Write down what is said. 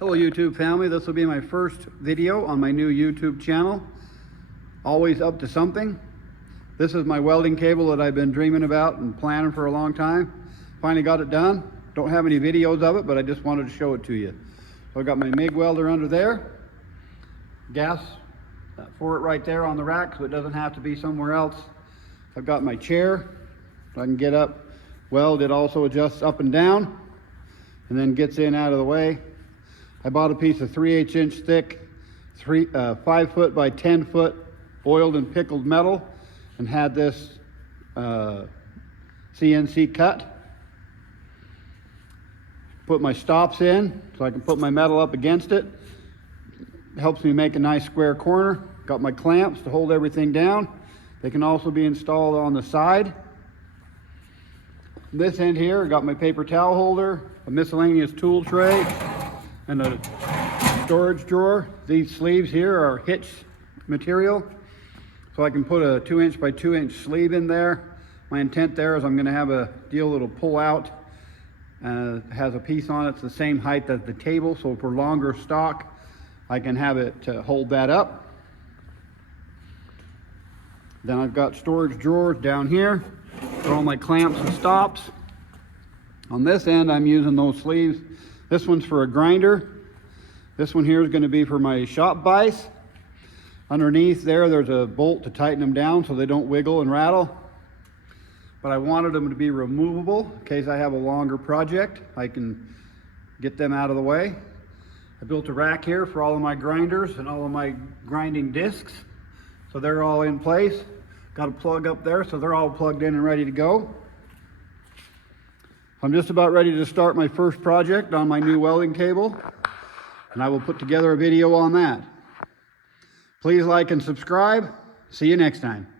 Hello YouTube family, this will be my first video on my new YouTube channel. Always up to something. This is my welding cable that I've been dreaming about and planning for a long time. Finally got it done. Don't have any videos of it, but I just wanted to show it to you. So I got my MIG welder under there. Gas for it right there on the rack so it doesn't have to be somewhere else. I've got my chair so I can get up. Weld, it also adjusts up and down and then gets in out of the way. I bought a piece of 3/8 inch thick, 5 foot by 10 foot oiled and pickled metal, and had this CNC cut. Put my stops in so I can put my metal up against it. Helps me make a nice square corner. Got my clamps to hold everything down. They can also be installed on the side. This end here, I got my paper towel holder, a miscellaneous tool tray, and a storage drawer. These sleeves here are hitch material, so I can put a 2 inch by 2 inch sleeve in there. My intent there is I'm going to have a deal that'll pull out. Has a piece on it that's the same height as the table, so for longer stock I can have it hold that up. Then I've got storage drawers down here for all my clamps and stops. On this end I'm using those sleeves. This one's for a grinder. This one here is going to be for my shop vise. Underneath there's a bolt to tighten them down so they don't wiggle and rattle. But I wanted them to be removable in case I have a longer project. I can get them out of the way. I built a rack here for all of my grinders and all of my grinding discs. So they're all in place. Got a plug up there so they're all plugged in and ready to go. I'm just about ready to start my first project on my new welding table, and I will put together a video on that. Please like and subscribe. See you next time.